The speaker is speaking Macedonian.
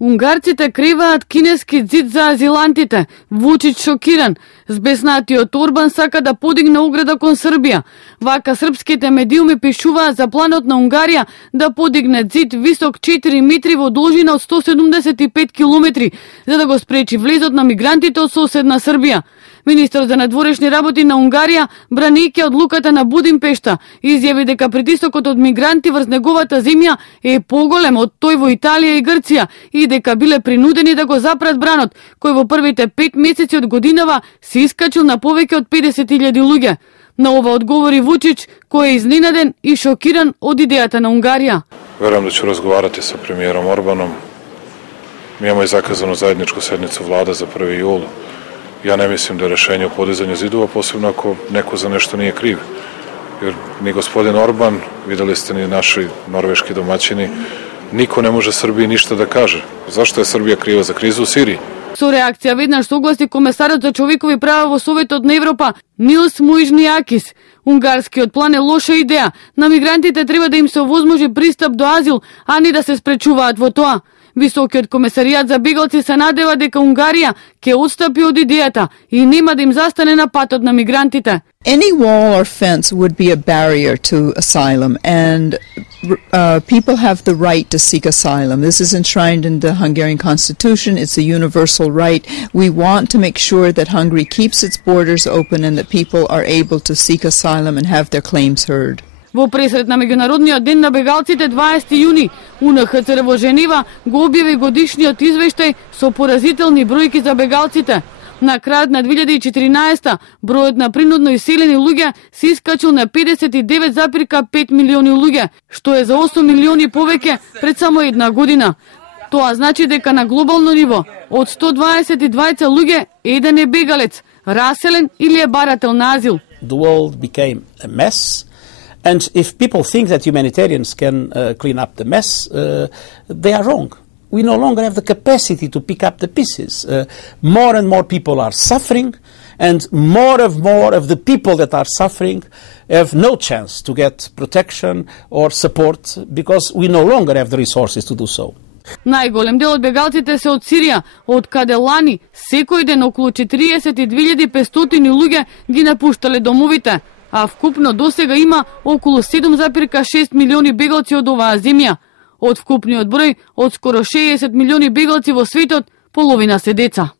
Унгарците креваат кинески зид за азилантите. Вучич шокиран. Збеснатиот Орбан сака да подигне ограда кон Србија. Вака српските медиуми пишуваат за планот на Унгарија да подигне зид висок 4 метри во должина од 175 километри, за да го спречи влезот на мигрантите од соседна Србија. Министерот за надворешни работи на Унгарија, бранејќи одлуката на Будимпешта, изјави дека притисокот од мигранти врз неговата земја е поголем од тој во Италија и Грција и дека биле принудени да го запрат бранот, кој во првите 5 месеци од годинава се искачил на повеќе од 50.000 луѓе. На ова одговори Вучич, кој е изненаден и шокиран од идејата на Унгарија. Верувам да ќе разговарати со премиером Орбаном. Mi imamo i zakazanu zajedničku sednicu vlada za 1. jul. Ja ne mislim da je rešenje u podizanju zidova, posebno ako neko za nešto nije kriv. Jer ni gospodin Orban, videli ste ni naši norveški domaćini, niko ne može Srbiji ništa da kaže. Zašto je Srbija kriva za krizu u Siriji? Со реакција веднаш согласи комесарот за човекови права во Советот на Европа Нилс Муижнијакис. Унгарскиот план е лоша идеја. На мигрантите треба да им се овозможи пристап до азил, а не да се спречуваат во тоа. Високиот комесаријат за бегалци се надева дека Унгарија ќе отстапи од идејата и нема да им застане на патот на мигрантите. Any wall or fence would be a barrier to asylum, and people have the right to seek asylum. This is enshrined in the Hungarian constitution. It's a universal right. We want to make sure that Hungary keeps its borders open and that people are able to seek asylum and have their claims heard. Во пресрет на Меѓународниот ден на бегалците 20 јуни, УНХЦР во Женева го објави годишниот извештај со поразителни бројки за бегалците. На крајот на 2014 бројот на принудно иселени луѓе се искачил на 59,5 милиони луѓе, што е за 8 милиони повеќе пред само една година. Тоа значи дека на глобално ниво од 122 луѓе еден е бегалец, раселен или е барател на азил. The world became a mess. And if people think that humanitarians can clean up the mess, they are wrong. We no longer have the capacity to pick up the pieces. More and more people are suffering, and more of the people that are suffering have no chance to get protection or support because we no longer have the resources to do so. Најголем дел од бегалците се од Сирија, од каде лани секој ден околу 42.500 луѓе ги напуштале домовите, а вкупно досега има околу 7,6 милиони бегалци од оваа земја. Од вкупниот број од скоро 60 милиони бегалци во светот, половина се деца.